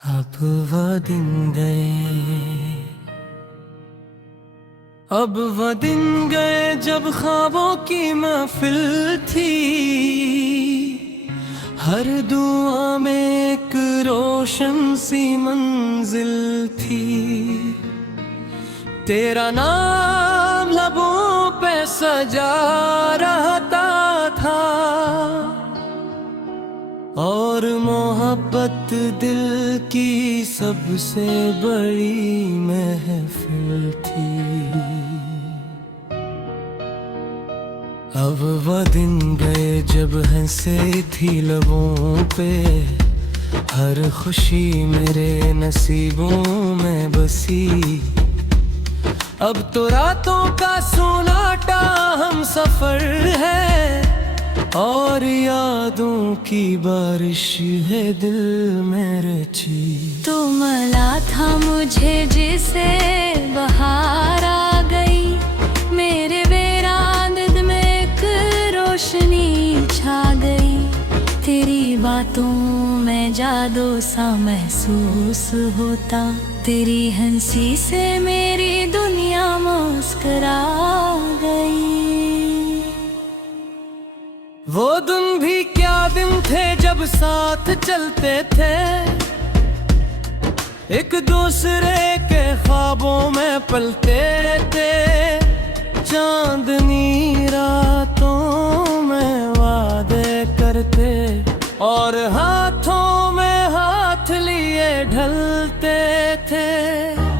अब वह दिन गए, अब वह दिन गए जब ख्वाबों की महफिल थी। हर दुआ में एक रोशन सी मंजिल थी। तेरा नाम लबों पे सजा रहता था और मोहब्बत दिल की सबसे बड़ी महफिल थी। अब वह दिन गए जब हंसे थी लबों पे हर खुशी मेरे नसीबों में बसी। अब तो रातों का सोनाटा हम सफर है और यादों की बारिश है दिल में रची। तू मिला था मुझे जिसे बहार आ गई, मेरे वीरान दिल में एक रोशनी छा गई। तेरी बातों में जादू सा महसूस होता, तेरी हंसी से मेरी दुनिया मुस्कुरा गई। वो दिन भी क्या दिन थे जब साथ चलते थे, एक दूसरे के ख्वाबों में पलते थे। चांदनी रातों में वादे करते और हाथों में हाथ लिए ढलते थे।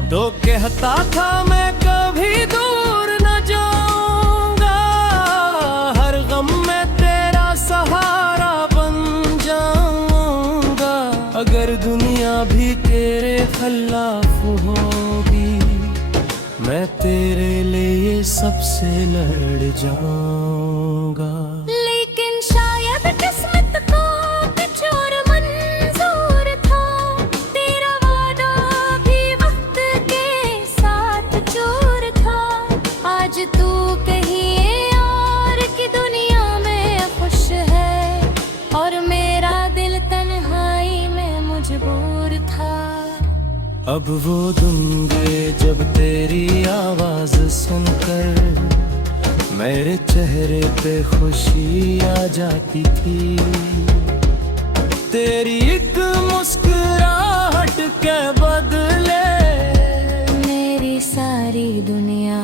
तो कहता था मैं कभी दूर न जाऊंगा, हर गम में तेरा सहारा बन जाऊंगा। अगर दुनिया भी तेरे खिलाफ होगी, मैं तेरे लिए सबसे लड़ जाऊंगा। लेकिन शायद किस्मत को कुछ और मंजूर था, तेरा वादा भी वक्त के साथ चूर था। आज तू कहीं और की दुनिया में खुश है और मेरा दिल तन्हाई में मजबूर था। अब वो दिन गए जब तेरी आवाज सुनकर मेरे चेहरे पे खुशी आ जाती थी। तेरी एक मुस्कुराहट के बदले मेरी सारी दुनिया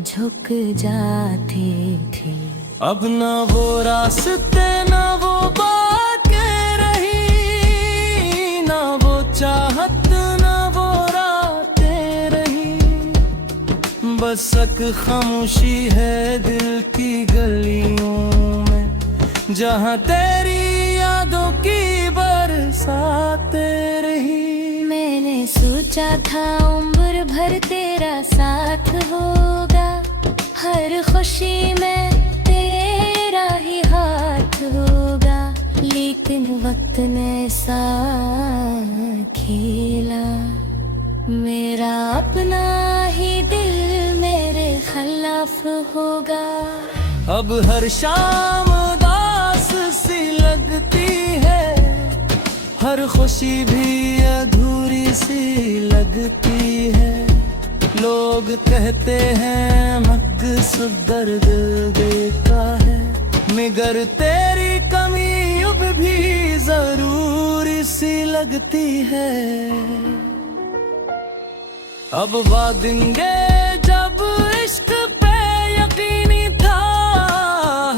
झुक जाती थी। अब ना वो रास्ते ना वो बातें रही, ना वो चाहत ना वो रातें रही। बस एक खामोशी है दिल की गलियों में, जहाँ तेरी यादों की बरसातें रही। मैंने सोचा था उम्र भर तेरा साथ होगा, हर खुशी में तेरा ही हाथ होगा। लेकिन वक्त ने साथ खेला, मेरा अपना ही दिल मेरे खिलाफ होगा। अब हर शाम उदास सी लगती है, हर खुशी भी अधूरी सी लगती है। लोग कहते हैं मकसद दर्द देता है, मगर तेरी कमी अब भी जरूरी सी लगती है। अब वादेंगे जब इश्क पे यकीनी था,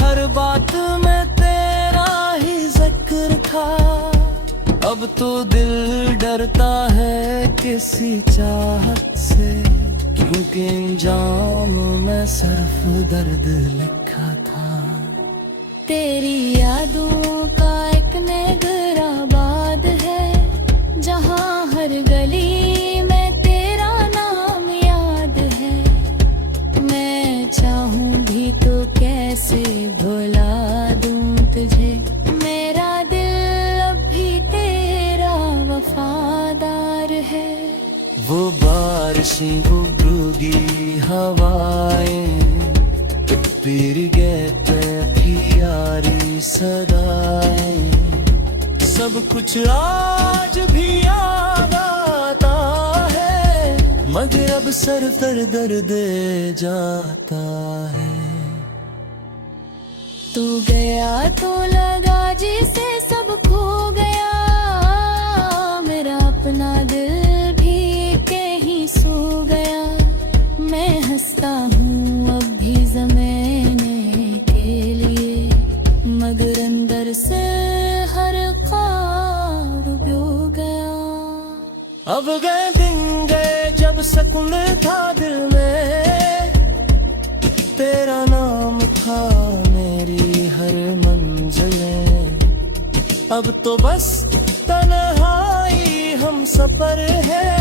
हर बात में तेरा ही जिक्र था। अब तो दिल डरता है किसी चाहत से, क्योंकि इंजाम में सिर्फ दर्द लिखा था। तेरी यादों का एक नेगराबाद है, जहाँ हर गली में तेरा नाम याद है। मैं चाहूँ भी तो कैसे भुला दूँ तुझे, मेरा दिल अब भी तेरा वफादार है। वो बारिशें वो भीगी हवाएं, फिर गए थी यारी सदाएं। सब कुछ आज भी याद अब सर दर दे जाता है। तू गया तो लगा जिसे सब खो गया, मेरा अपना दिल भी कहीं सो गया। मैं हंसता हूँ अब भी ज़माने के लिए, मगर अंदर से हर ख्वाब डूब गया। अब गए दिन गए जब सुकून था दिल में, तेरा नाम था मेरी हर मंजिलें। अब तो बस तन्हाई हम सफर है,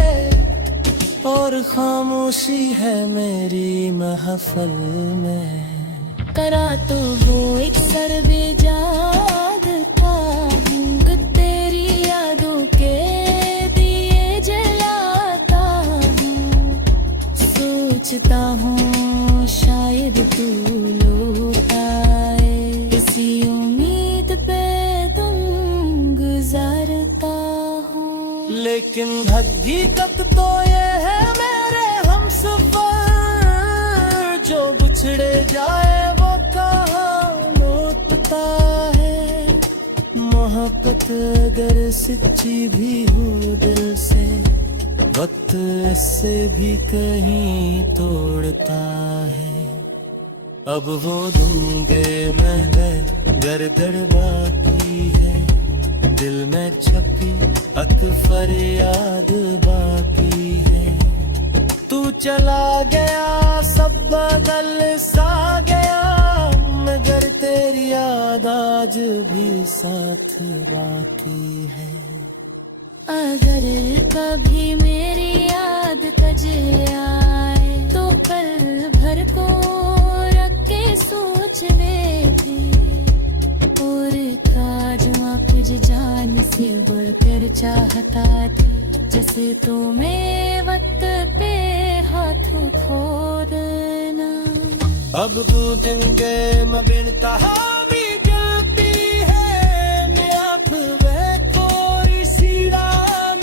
और खामोशी है मेरी महफिल में। करा तो वो एक सर बेजाद था, तेरी यादों के दिए जलाता हूँ। सोचता हूँ शायद तू लौट आए, इसी उम्मीद पे तुम गुजारता हूँ। लेकिन हकीकत तो ये है मेरे हमसफर, जो बिछड़े जाए वो कहाँ लौटता है। मोहब्बत अगर सच्ची भी हो दिल से, वक्त इससे भी कहीं तोड़ता है। अब वो दूंगे मैं गए घर बाकी है, दिल में छपी अक फरियाद बाकी है। तू चला गया सब बदल सा गया, मगर तेरी याद आज भी साथ बाकी है। अगर कभी मेरी याद तुझे आए, तो कल भर को रख के सोच ले भी, और काजवा फिर जान से बढ़कर चाहता थी, जैसे तुम्हें वक्त पे हाथ खोदना। अब दो दिन गए मैं बिन कहा भी गलती है, मैं आप वे कोई सीढ़ा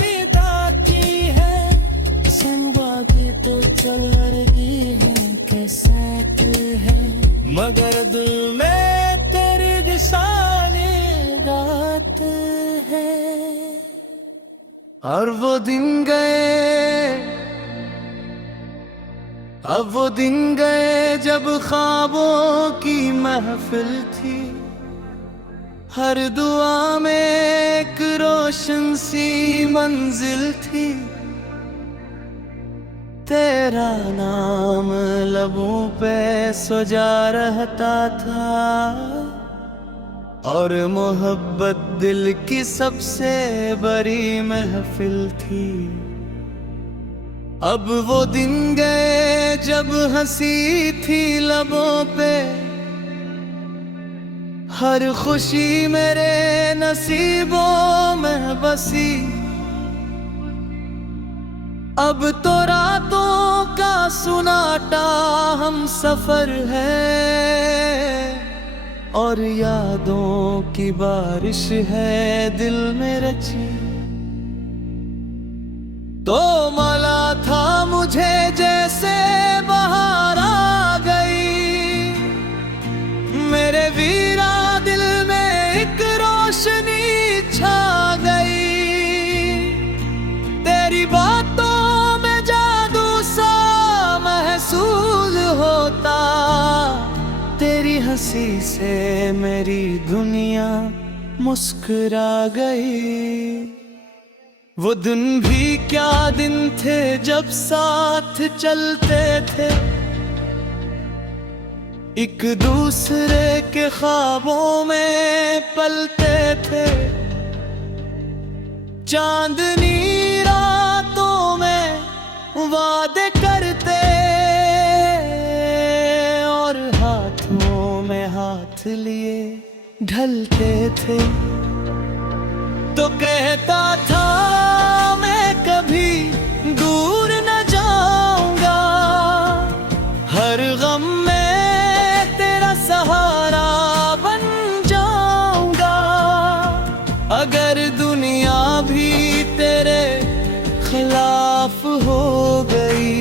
में दाती है। संगवा की तो चल रही है कैसा है, मगर दिल में तेरे निशाने गात है। और वो दिन गए, अब वो दिन गए जब ख्वाबों की महफिल थी, हर दुआ में एक रोशन सी मंजिल थी। तेरा नाम लबों पे सजा रहता था, और मोहब्बत दिल की सबसे बड़ी महफिल थी। अब वो दिन गए जब हंसी थी लबों पे, हर खुशी मेरे नसीबों में बसी। अब तो रातों का सुनाटा हम सफर है, और यादों की बारिश है दिल में रची। तो मला था मुझे जैसे बहार आ गई, मेरे वीरा दिल में एक रोशनी छा गई। तेरी बातों में जादू सा महसूस होता, तेरी हंसी से मेरी दुनिया मुस्कुरा गई। वो दिन भी क्या दिन थे जब साथ चलते थे, एक दूसरे के ख्वाबों में पलते थे। चांदनी रातों में वादे करते, और हाथों में हाथ लिए ढलते थे। तो कहता था मैं कभी दूर न जाऊंगा, हर गम में तेरा सहारा बन जाऊंगा। अगर दुनिया भी तेरे खिलाफ हो गई,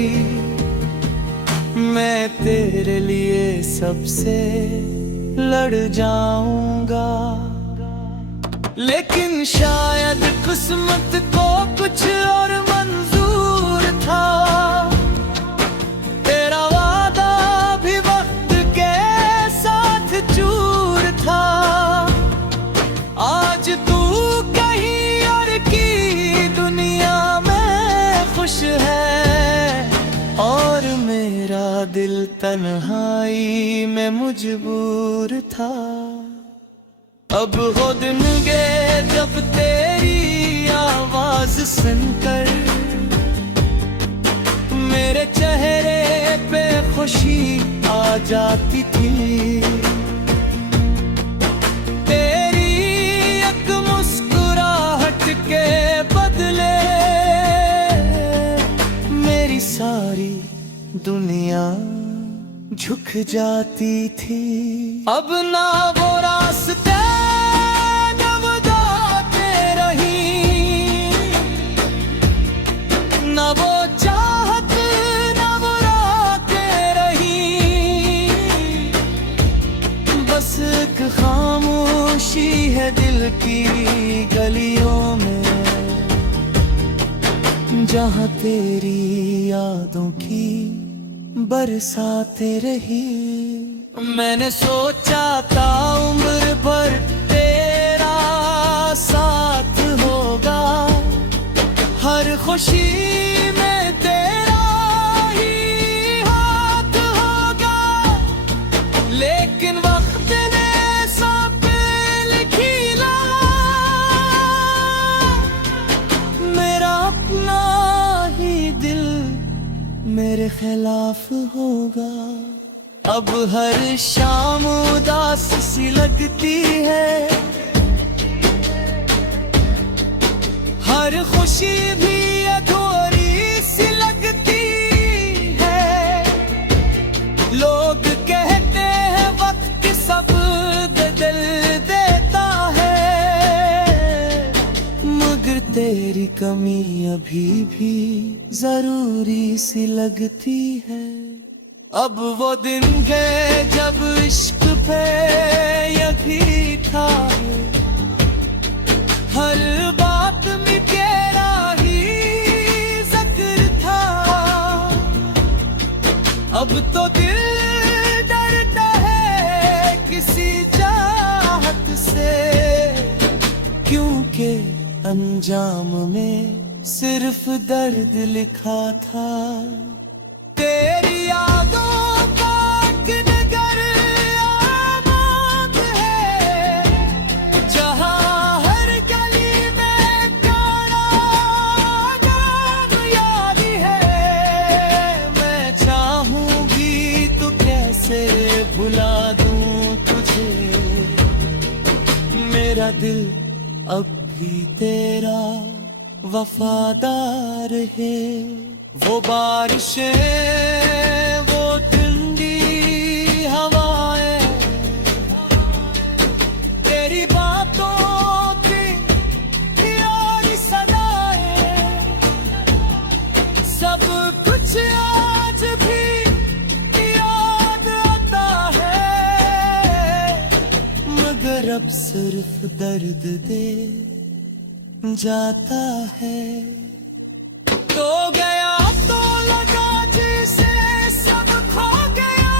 सबसे लड़ जाऊंगा, लेकिन शायद किस्मत को कुछ और मंजूर था। तेरा वादा भी वक्त के साथ चूर था। आज तू कहीं और की दुनिया में खुश है, और मेरा दिल तन्हाई में मजबूर था। अब हो दिन गए जब तेरी आवाज सुनकर मेरे चेहरे पे खुशी आ जाती थी। तेरी एक मुस्कुराहट के बदले मेरी सारी दुनिया झुक जाती थी। अब ना वो रास्ते नवदाते रही, ना वो चाहत नवराते रही। बस एक खामोशी है दिल की गलियों में, जहाँ तेरी यादों की बरसाते रही। मैंने सोचा था उम्र भर तेरा साथ होगा, हर खुशी में तेरा ही हाथ होगा। लेकिन वक्त ने सब लिखीला, मेरा अपना ही दिल मेरे खिलाफ होगा। अब हर शाम उदास सी लगती है, हर खुशी भी अधूरी सी लगती है। लोग कहते हैं वक्त सब बदल देता है, मगर तेरी कमी अभी भी जरूरी सी लगती है। अब वो दिन गए जब इश्क पे यकीन था, हर बात में तेरा ही जिक्र था। अब तो दिल डरता है किसी चाहत से, क्योंकि अंजाम में सिर्फ दर्द लिखा था। तेरी यादों का एक नगर आबाद है, जहाँ हर गली में गाना गान याद है। मैं चाहूंगी तो कैसे भुला दूं तुझे, मेरा दिल अब भी तेरा वफादार है। वो बारिशें, वो ठंडी हवाएं, तेरी बातों की प्यारी सदाएं, सब कुछ आज भी याद आता है। मगर अब सिर्फ दर्द दे जाता है। तो गया तो लगा जैसे सब खो गया,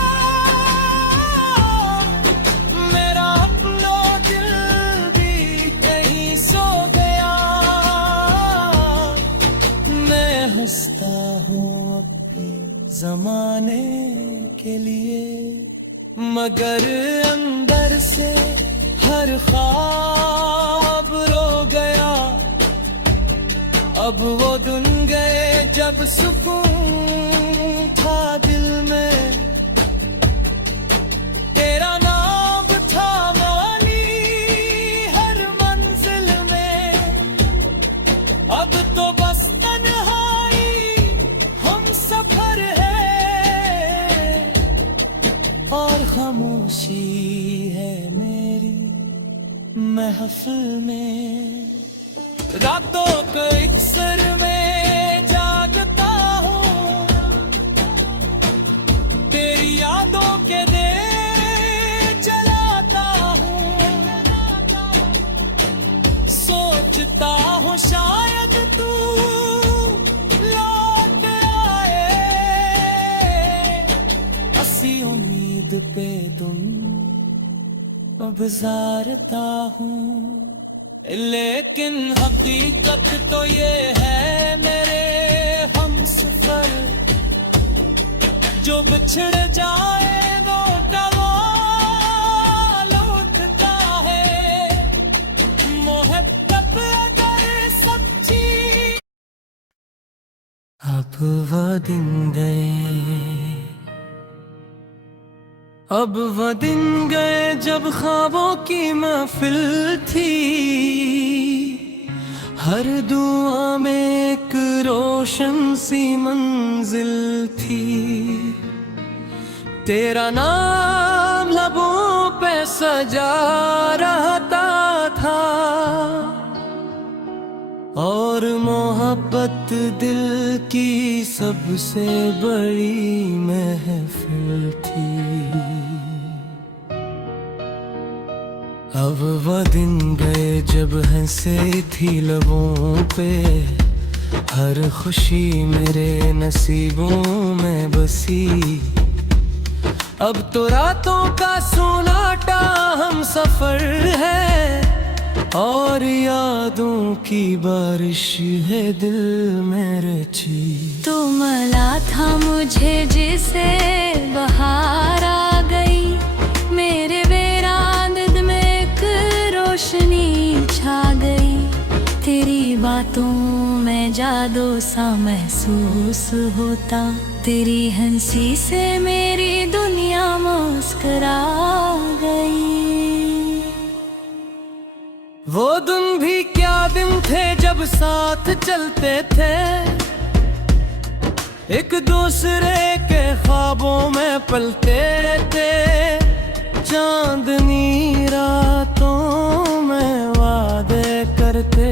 मेरा अपना दिल भी कहीं सो गया। मैं हंसता हूँ अपने जमाने के लिए, मगर अंदर से हर ख्वाब रो गया। अब वो दिन गए जब सुकून था दिल में, तेरा नाम था मानी हर मंजिल में। अब तो बस तन्हाई हम सफर है, और खामोशी है मेरी महफिल में। रातों को इक्सर में जागता हूँ, तेरी यादों के दे पे तुम अब ज़ारता हूँ, लेकिन हकीकत तो ये है मेरे हमसफर, जो बिछड़ जाए लौटा लौटता है। मोहब्बत अगर सच्ची, अब वह दिन गए, अब वह दिन गए जब ख्वाबों की महफिल थी, हर दुआ में एक रोशन सी मंजिल थी। तेरा नाम लबों पे सजा रहता था, और मोहब्बत दिल की सबसे बड़ी महफिल थी। अब वह दिन गए जब हंसे थी लबों पे, हर खुशी मेरे नसीबों में बसी। अब तो रातों का सोनाटा हम सफर है, और यादों की बारिश है दिल में रची। तू मला था मुझे जिसे बहार आ गई, मेरे वीरान दिल में एक रोशनी छा गई। तेरी बातों में जादू सा महसूस होता, तेरी हंसी से मेरी दुनिया मुस्कुरा गई। वो दिन भी क्या दिन थे जब साथ चलते थे, एक दूसरे के ख्वाबों में पलते थे। चांदनी रातों में वादे करते,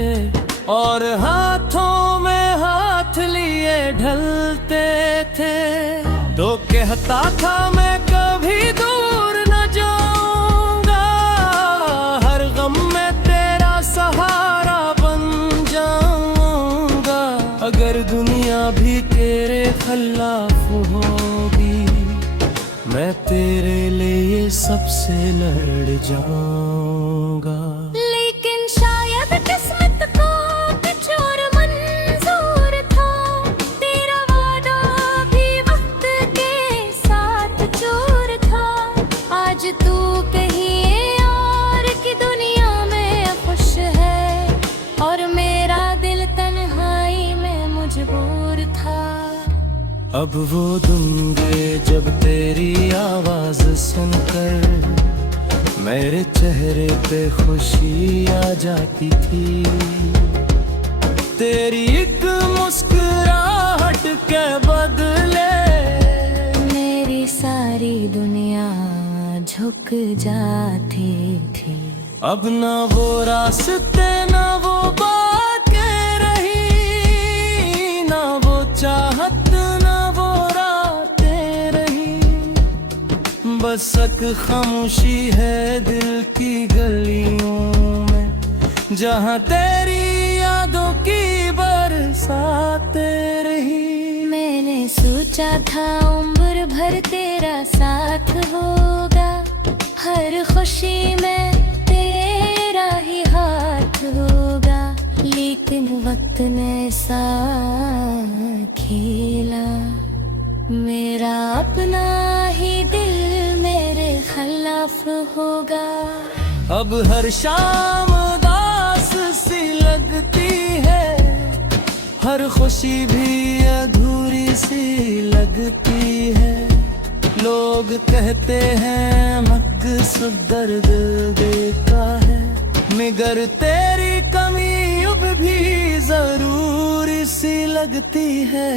और हाथों में हाथ लिए ढलते थे। तो कहता था मैं कभी दूर न जाऊंगा, हर गम में तेरा सहारा बन जाऊंगा। अगर दुनिया भी तेरे खिलाफ होगी, मैं तेरे लिए सबसे लड़ जाऊंगा। लेकिन शायद किस्मत को कुछ और मंजूर था, तेरा वादा भी वक्त के साथ चूर था। आज तू कहीं और की दुनिया में खुश है, और मेरा दिल तन्हाई में मजबूर था। अब वो दिन गए जब तेरी आवाज सुनकर मेरे चेहरे पे खुशी आ जाती थी। तेरी एक मुस्कुराहट के बदले मेरी सारी दुनिया झुक जाती थी। अब ना वो रास्ते ना वो बातें रही, ना वो चाहत ना वो रातें रही। बस एक खामोशी है दिल की गलियों में, जहाँ तेरी यादों की बरसातें रही। मैंने सोचा था उम्र भर तेरा साथ होगा, हर खुशी में तेरा ही हाथ होगा। लेकिन वक्त ने सा खेला, मेरा अपना ही दिल मेरे खिलाफ होगा। अब हर शाम उदास सी लगती है, हर खुशी भी अधूरी सी लगती है। लोग कहते हैं मकसद दर्द देता है, मगर तेरी कमी अब भी जरूरी सी लगती है।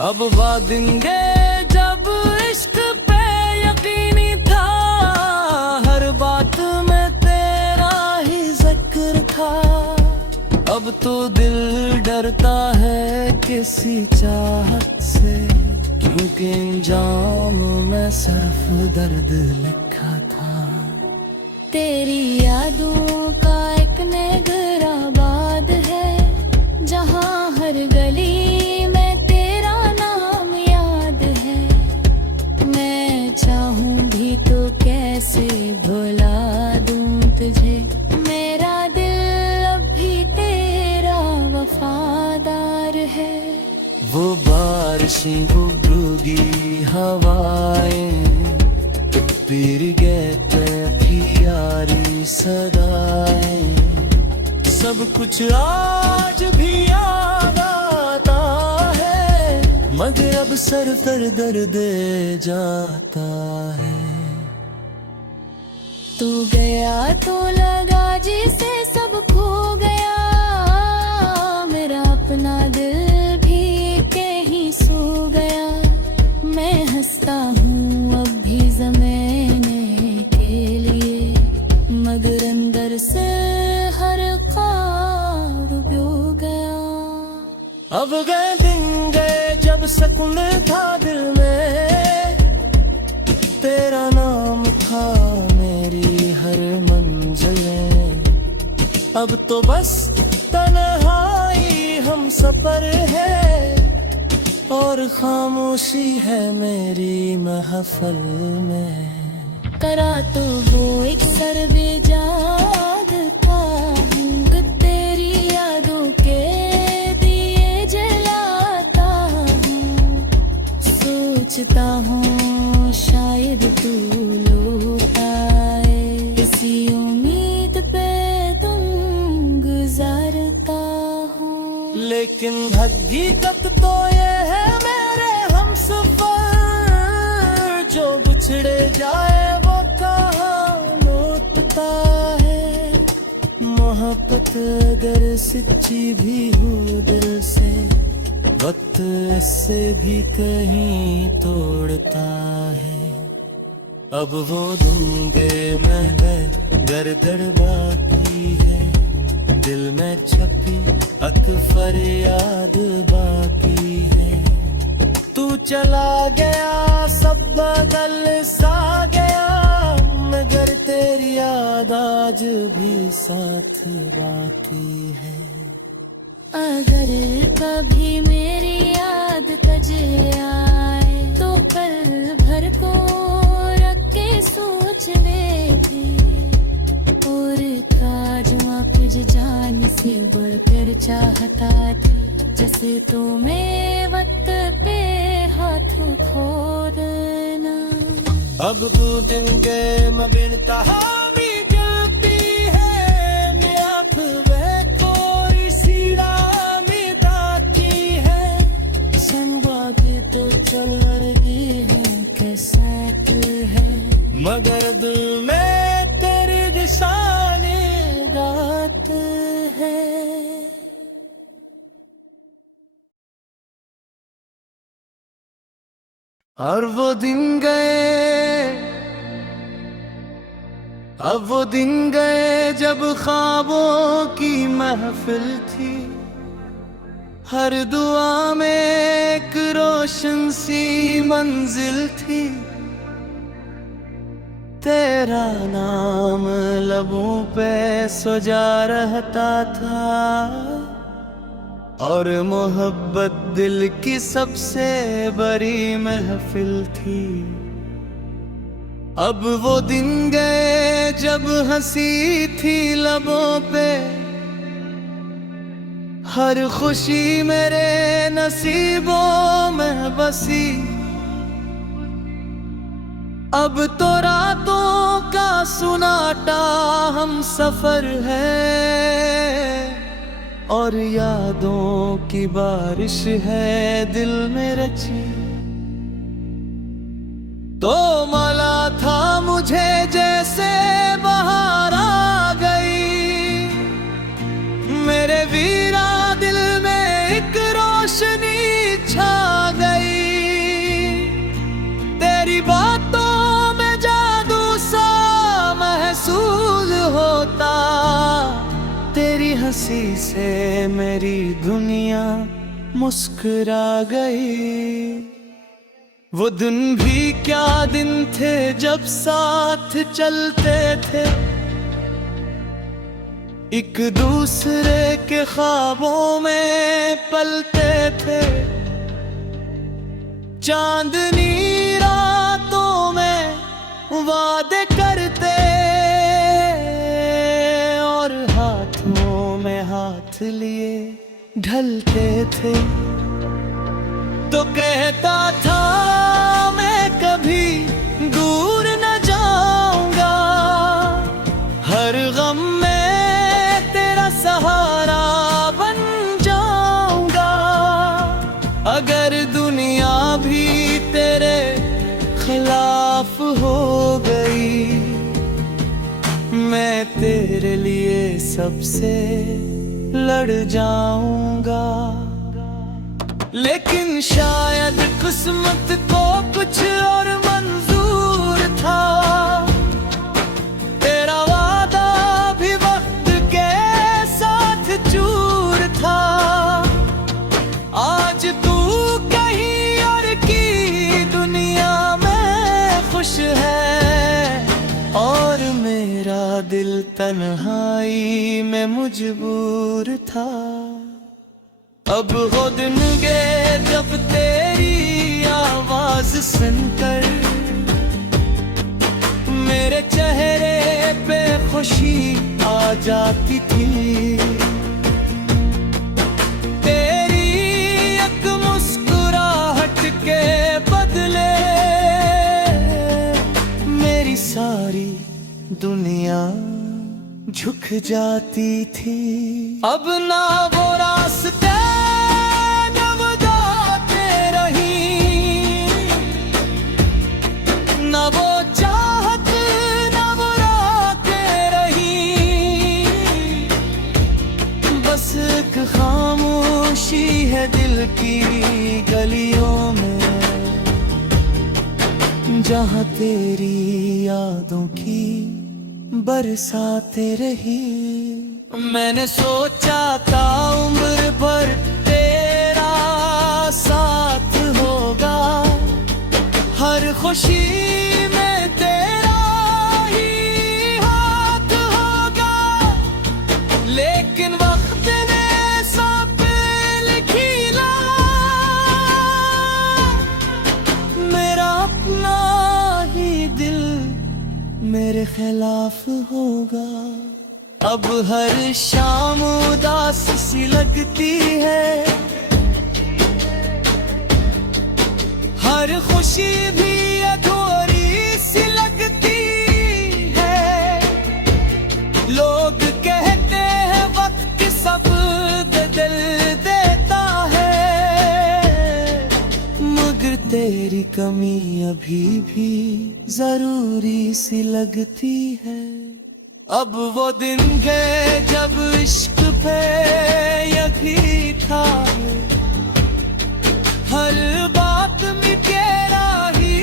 अब वादेंगे जब इश्क पे यकीनी था, हर बात में तेरा ही जिक्र था। अब तो दिल डरता है किसी चाहत से, क्योंकि इंजाम में सिर्फ दर्द लिखा था। तेरी यादों का एक नगराबाद है, जहाँ हर गली में तेरा नाम याद है। सांसें गुगुगी हवाएं फिर गए थी यारी सदाएं सब कुछ आज भी याद आता है मगर अब सर पर दर्द जाता है। तू गया तो लगा जिसे सब खो गया मेरा अपना दिल भी कहीं सो गया। मैं हंसता हूँ अब भी ज़माने के लिए मगर अंदर से हर ख्वाब डूब गया। अब गए दिन गए जब सुकून था दिल में तेरा नाम था मेरी हर मंजिलें अब तो बस तन्हाई हम सफर है और खामोशी है मेरी महफिल में। करा तो वो एक सर बेजाद था तेरी यादों के दिए जलाता हूँ सोचता हूँ शायद तू लौट आए इसी उम्मीद पे तुम गुजारता हूँ। लेकिन हकीकत तो ये है मेरे हमसफर जो बिछड़े जाए वो कहाँ लौटता है। मोहब्बत अगर सच्ची भी हो दिल से वक्त इससे भी कहीं तोड़ता है। अब वो दूंगे मैं दर बाकी है दिल में छपी अक्सर याद बाकी है। तू चला गया सब बदल सा गया मगर तेरी याद आज भी साथ बाकी है। अगर कभी मेरी याद तुझे आए तो पल भर को रख के सोच लेती और काजुआ तुझ जान से बढ़कर चाहता थी जैसे तुम्हें वक्त पे हाथ खो देना। अब दो दिन गए मैं बिन कहानी जलती है मैं आँख वह थोड़ी सीधा मिटाती है संवादी तो चल रही है कैसा है मगर दिल में तेरे निशाने रात है। और वो दिन गए अब वो दिन गए जब ख्वाबों की महफिल थी हर दुआ में एक रोशन सी मंजिल थी तेरा नाम लबों पे सजा रहता था और मोहब्बत दिल की सबसे बड़ी महफिल थी। अब वो दिन गए जब हंसी थी लबों पे हर खुशी मेरे नसीबों में बसी अब तो रातों का सुनाटा हम सफर है और यादों की बारिश है दिल में रची। तो मला था मुझे जैसे बहार आ गई मेरे वीरा दिल में एक रोशनी छा गई तेरी बातों में जादू सा महसूस होता तेरी हंसी से मेरी दुनिया मुस्कुरा गई। वो दिन भी क्या दिन थे जब साथ चलते थे एक दूसरे के ख्वाबों में पलते थे चांदनी रातों में वादे करते और हाथों में हाथ लिए ढलते थे। तो कहता था मैं कभी दूर न जाऊंगा, हर गम में तेरा सहारा बन जाऊंगा। अगर दुनिया भी तेरे खिलाफ हो गई, मैं तेरे लिए सबसे लड़ जाऊंगा। लेकिन शायद किस्मत को कुछ और मंजूर था, तेरा वादा भी वक्त के साथ चूर था। आज तू कहीं और की दुनिया में खुश है, और मेरा दिल तन्हाई में मजबूर था। अब वो दिन गए जब तेरी आवाज सुनकर मेरे चेहरे पे खुशी आ जाती थी। तेरी एक मुस्कुराहट के बदले मेरी सारी दुनिया झुक जाती थी। अब ना वो रास्ते नवदाते रही, ना वो चाहत नवराते रही, बस एक खामोशी है दिल की गलियों में, जहाँ तेरी यादों की बरसाते रही। मैंने सोचा था उम्र भर तेरा साथ होगा, हर खुशी में तेरा ही हाथ होगा। लेकिन वक्त ने सब लिखीला, मेरा अपना ही दिल मेरे खिलाफ होगा। अब हर शाम उदास सी लगती है, हर खुशी भी अधूरी सी लगती है। लोग कहते हैं वक्त सब बदल देता है, मगर तेरी कमी अभी भी जरूरी सी लगती है। अब वो दिन गए जब इश्क पे यकीन था, हर बात में तेरा ही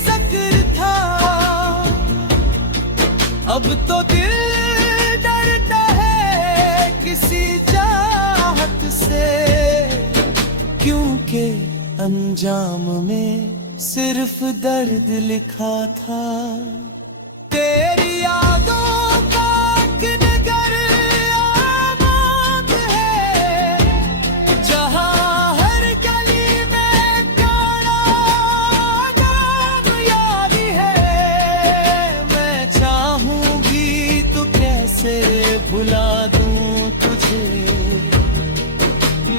जिक्र था। अब तो दिल डरता है किसी चाहत से, क्योंकि अंजाम में सिर्फ दर्द लिखा था। तेरी यादों का एक नगर आबाद है, जहाँ हर गली में गाना गान यारी है। मैं चाहूंगी तो कैसे भुला दूं तुझे,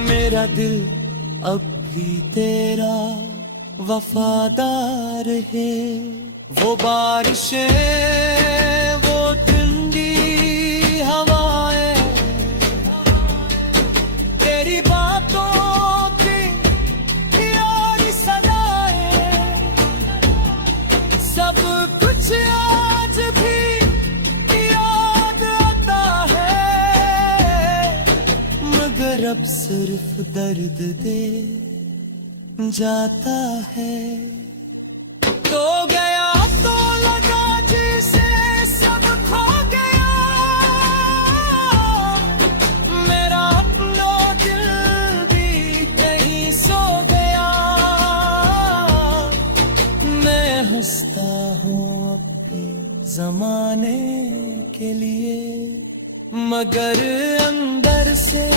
मेरा दिल अब भी तेरा वफादार है। वो बारिशें, वो ठंडी हवाएं, तेरी बातों की यारी सदाएं, सब कुछ आज भी याद आता है, मगर अब सिर्फ दर्द दे जाता है। तो गया तो लगा जैसे सब खो गया, मेरा अपना दिल भी कहीं सो गया। मैं हंसता हूँ अब भी जमाने के लिए, मगर अंदर से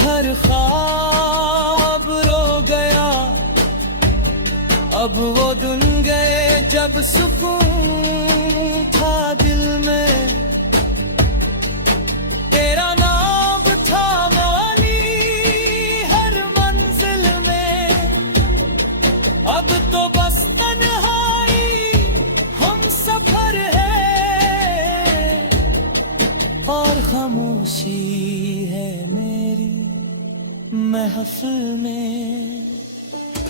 हर ख्वाब रो गया। अब वो दिन गए जब सुकून था दिल में, तेरा नाम था मानी हर मंजिल में। महफिल में,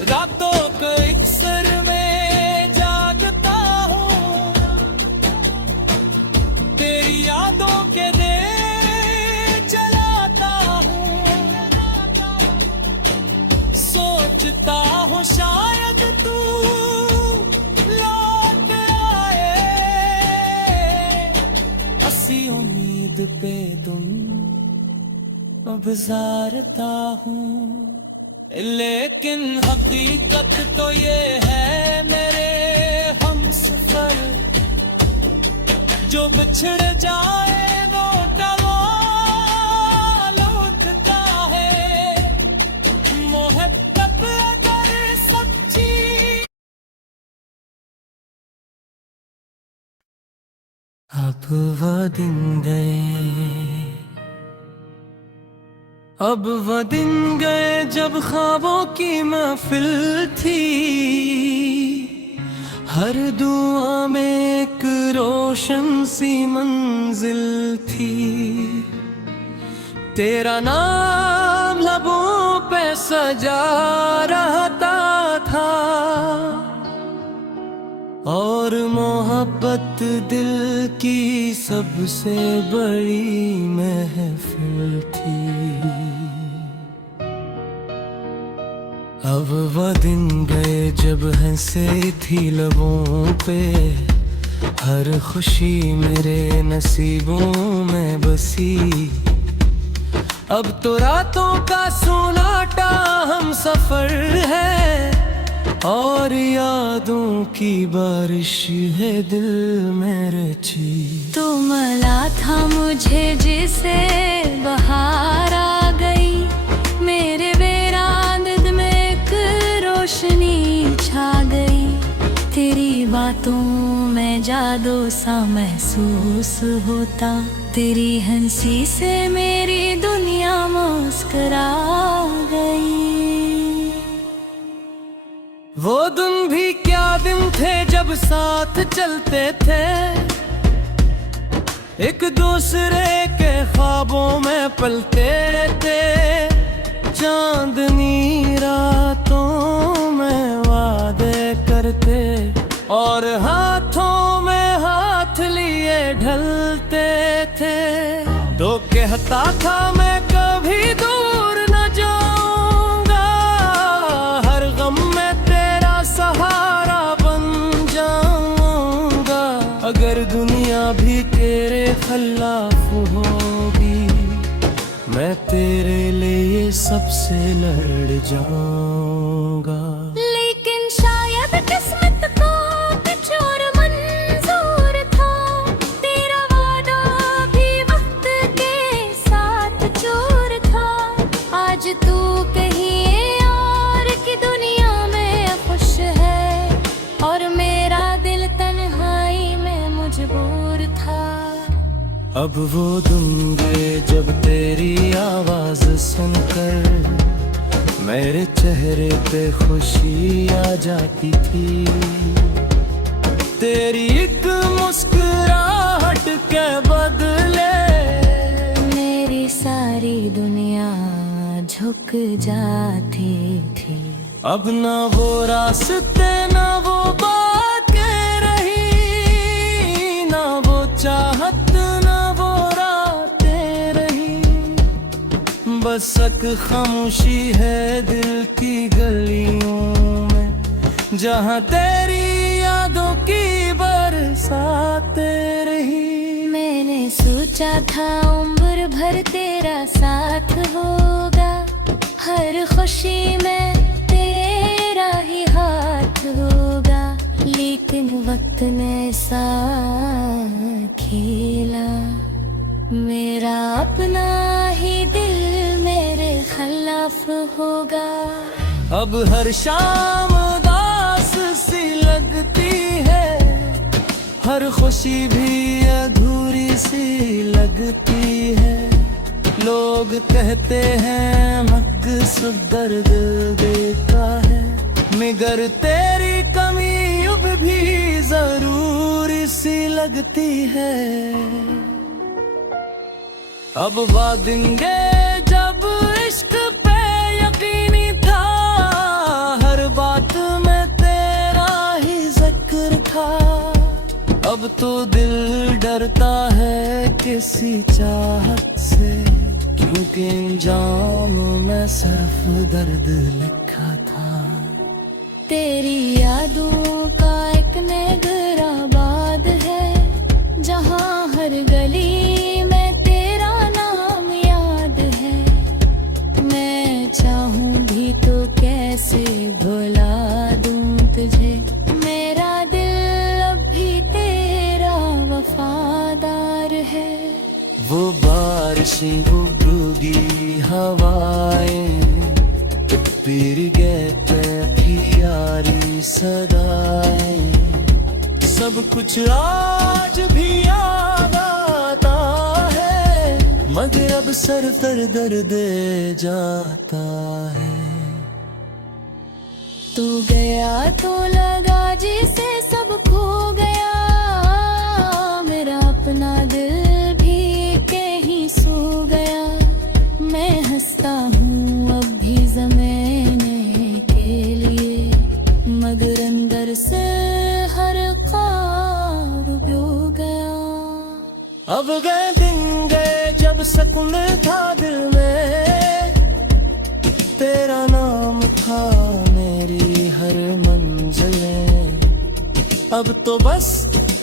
रातों को इक्सर में जागता हूँ, तेरी यादों के दे चलाता हूँ, सोचता हूँ शायद तू लौट आए, हंसी उम्मीद पे तुम अब ज़ारता हूँ, लेकिन हकीकत तो ये है मेरे हमसफर, जो बिछड़ जाए वो टवा लौटता है, मोहब्बत अगर सच्ची। अब वो दिन गए, अब वो दिन गए जब ख्वाबों की महफिल थी, हर दुआ में एक रोशन सी मंजिल थी, तेरा नाम लबों पे सजा रहता था, और मोहब्बत दिल की सबसे बड़ी महफिल थी। अब वो दिन गए जब हंसे थी लबों पे, हर खुशी मेरे नसीबों में बसी, अब तो रातों का सुनाटा हम सफर है, और यादों की बारिश है दिल में रची। तू मला था मुझे जिसे बहार आ गई, मेरे वीरान में एक रोशनी छा गई, तेरी बातों में जादू सा महसूस होता, तेरी हंसी से मेरी दुनिया मुस्कुरा गई। वो दिन भी क्या दिन थे जब साथ चलते थे, एक दूसरे के ख्वाबों में पलते थे, चांदनी रातों में वादे करते, और हाथों में हाथ लिए ढलते थे, तो कहता था मैं कभी दूर न जाऊंगा, हर गम में तेरा सहारा बन जाऊंगा, अगर दुनिया भी तेरे खिलाफ होगी, मैं तेरे लिए सबसे लड़ जाऊंगा। लेकिन शायद किस्मत को कुछ और मंजूर था, तेरा वादा भी वक्त के साथ चूर था, आज तू कहीं और की दुनिया में खुश है, और मेरा दिल तन्हाई में मजबूर था। अब वो दिन गए जब तेरी आवाज सुनकर मेरे चेहरे पे खुशी आ जाती थी, तेरी एक मुस्कुराहट के बदले मेरी सारी दुनिया झुक जाती थी। अब ना वो रास्ते ना वो बातें रही, ना वो चाहत बस एक खामोशी है दिल की गलियों में, जहाँ तेरी यादों की बरसातें रही। मैंने सोचा था उम्र भर तेरा साथ होगा, हर खुशी में तेरा ही हाथ होगा, लेकिन वक्त ने सा खेला, मेरा अपना ही दिल मेरे खिलाफ होगा। अब हर शाम उदास सी लगती है, हर खुशी भी अधूरी सी लगती है, लोग कहते हैं मकसद दर्द देता है, मगर तेरी कमी अब भी जरूरी सी लगती है। अब वादेंगे जब इश्क पे यकीन अब तो दिल डरता है किसी चाहत से, क्योंकि इंजाम में सिर्फ दर्द लिखा था। तेरी यादों का एक नगराबाद है, जहाँ हर गली में तेरा नाम याद है। मैं चाहूं भी तो कैसे भुला दूं तुझे, मेरा दिल अब भी तेरा वफादार है। वो बारिशें, वो भीगी हवाएं, फिर गए यारी सदाएं, सब कुछ आज भी याद आता है, मगर अब सर पर दर्द जाता है। तू गया तो लगा जैसे सब खो गया, मेरा अपना दिल भी कहीं सो गया। मैं हंसता हूँ अब भी ज़माने के लिए, मगर अंदर से हर ख्वाब डूब गया। अब गए दिन गए जब सुकून था दिल में, तेरा नाम था मेरी हर मंजिलें। अब तो बस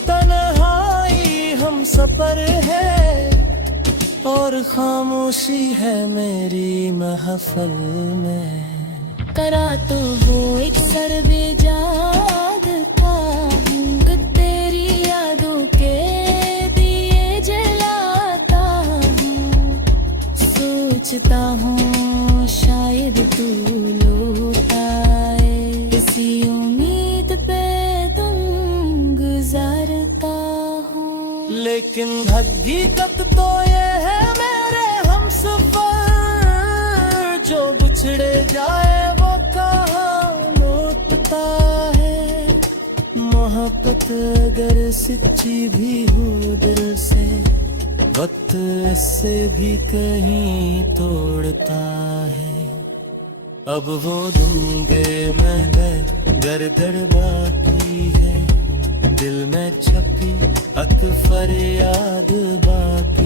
तन्हाई हम सफर है, और खामोशी है मेरी महफिल में। करा तो वो एक सर्वजाद था, तेरी यादों के दिए जलाता हूँ। सोचता हूँ शायद तू लौट आए, इसी उम्मीद पे तुम गुजारता हूँ। लेकिन हकीकत तो ये है मेरे हमसफर, जो बिछड़े जाए वो कहाँ लौटता है। मोहब्बत अगर सच्ची भी हो दिल से, वक्त इससे भी कहीं तोड़ता है। अब वो दूंगे मैं गए दर बाकी है, दिल में छपी अत फरियाद बाकी